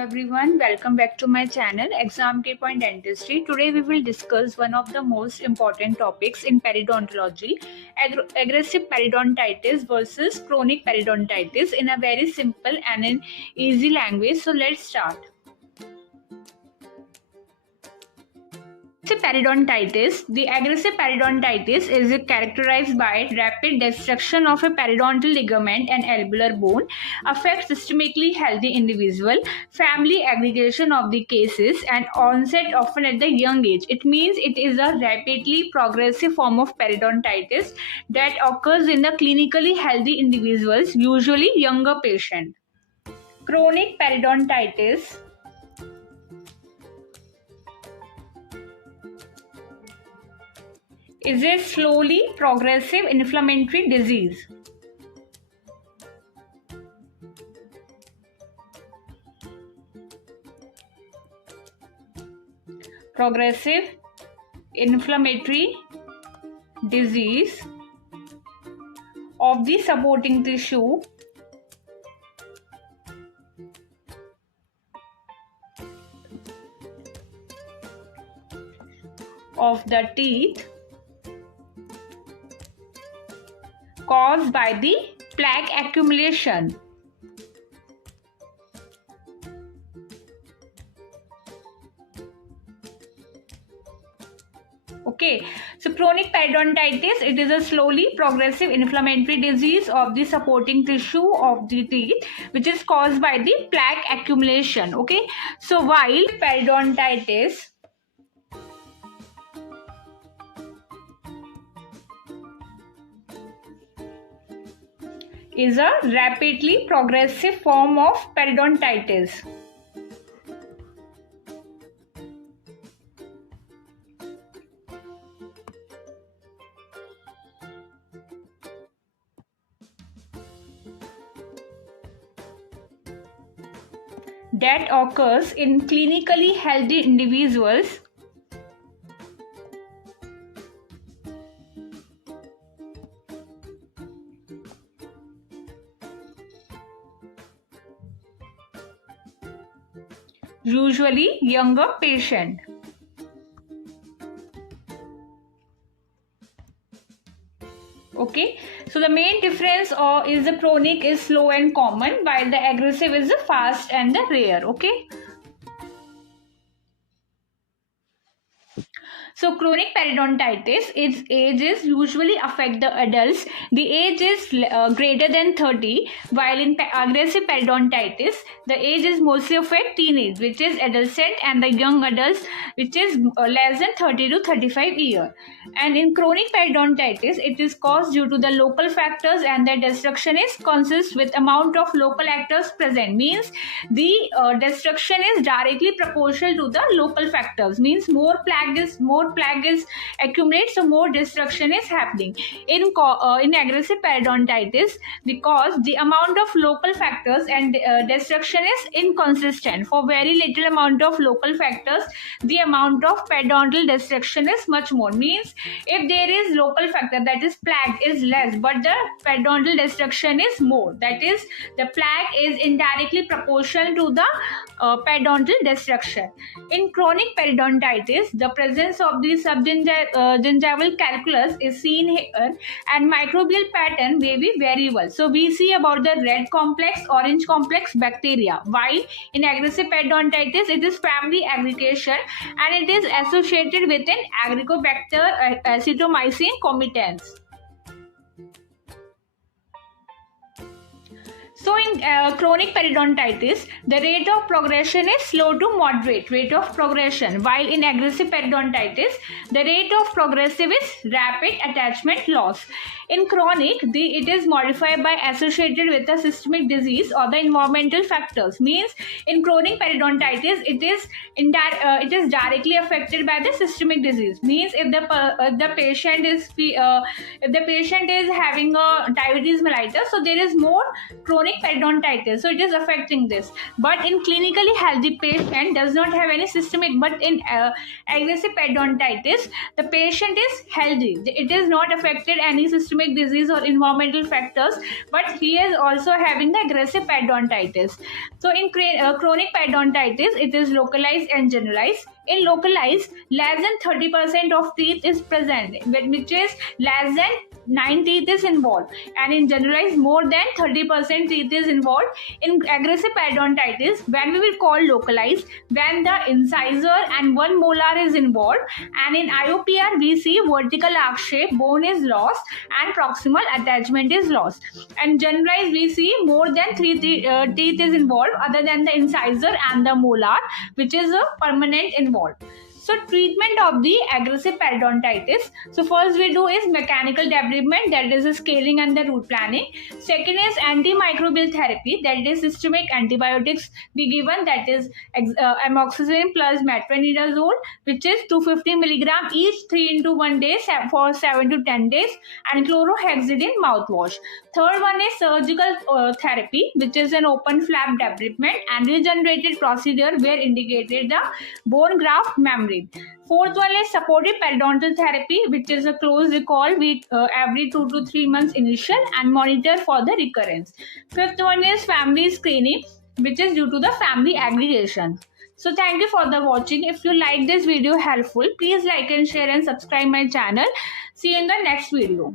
Everyone, welcome back to my channel Exam Key Point Dentistry. Today we will discuss one of the most important topics in periodontology, aggressive periodontitis versus chronic periodontitis, in a very simple and in easy language. So let's start. Periodontitis. The aggressive periodontitis is characterized by rapid destruction of a periodontal ligament and alveolar bone, affects systemically healthy individual, family aggregation of the cases, and onset often at the young age. It means it is a rapidly progressive form of periodontitis that occurs in the clinically healthy individuals, usually younger patient. Chronic periodontitis is a slowly progressive inflammatory disease. Progressive inflammatory disease of the supporting tissue of the teeth caused by the plaque accumulation. Okay, so chronic periodontitis, it is a slowly progressive inflammatory disease of the supporting tissue of the teeth, which is caused by the plaque accumulation. Okay, so while periodontitis is a rapidly progressive form of periodontitis. That occurs in clinically healthy individuals usually younger patient. Okay, so the main difference is the chronic is slow and common, while the aggressive is the fast and the rare. Okay. So chronic periodontitis, its ages usually affect the adults. The age is greater than 30, while in aggressive periodontitis, the age is mostly affect teenage, which is adolescent, and the young adults, which is less than 30 to 35 years. And in chronic periodontitis, it is caused due to the local factors, and their destruction is consists with amount of local actors present. Means the destruction is directly proportional to the local factors. Means more plaque is accumulates, so more destruction is happening. In aggressive periodontitis, because the amount of local factors and destruction is inconsistent. For very little amount of local factors, the amount of periodontal destruction is much more. Means if there is local factor, that is plaque, is less, but the periodontal destruction is more, that is the plaque is indirectly proportional to the periodontal destruction. In chronic periodontitis, the presence of the subgingival calculus is seen here, and microbial pattern may be variable. So we see about the red complex, orange complex bacteria, while in aggressive periodontitis, it is family aggregation, and it is associated with an Agricobacter Actinomycin comitans. So in chronic periodontitis, the rate of progression is slow to moderate rate of progression, while in aggressive periodontitis, the rate of progressive is rapid attachment loss. In chronic, it is modified by associated with a systemic disease or the environmental factors. Means in chronic periodontitis, it is directly affected by the systemic disease. Means if the patient is having a diabetes mellitus, so there is more chronic periodontitis, so it is affecting this. But in clinically healthy patient does not have any systemic, but in aggressive periodontitis, the patient is healthy, it is not affected any systemic systemic disease or environmental factors, but he is also having the aggressive periodontitis. So in chronic periodontitis, it is localized and generalized. In localized, less than 30% of teeth is present, which is less than 9 teeth is involved, and in generalized more than 30% teeth is involved. In aggressive periodontitis, when we will call localized, when the incisor and one molar is involved, and in IOPR we see vertical arc shape, bone is lost and proximal attachment is lost. And generalized we see more than 3 teeth is involved other than the incisor and the molar, which is a permanent involved. So treatment of the aggressive periodontitis. So first we do is mechanical debridement, that is the scaling and the root planning. Second is antimicrobial therapy, that is systemic antibiotics be given, that is amoxicillin plus metronidazole, which is 250 milligram each 3 into 1 day for 7 to 10 days, and chlorhexidine mouthwash. Third one is surgical therapy, which is an open flap debridement and regenerated procedure where indicated the bone graft membrane. Fourth one is supportive periodontal therapy, which is a close recall with every 2 to 3 months initial and monitor for the recurrence. Fifth one is family screening, which is due to the family aggregation. So thank you for the watching. If you like this video helpful, please like and share and subscribe my channel. See you in the next video.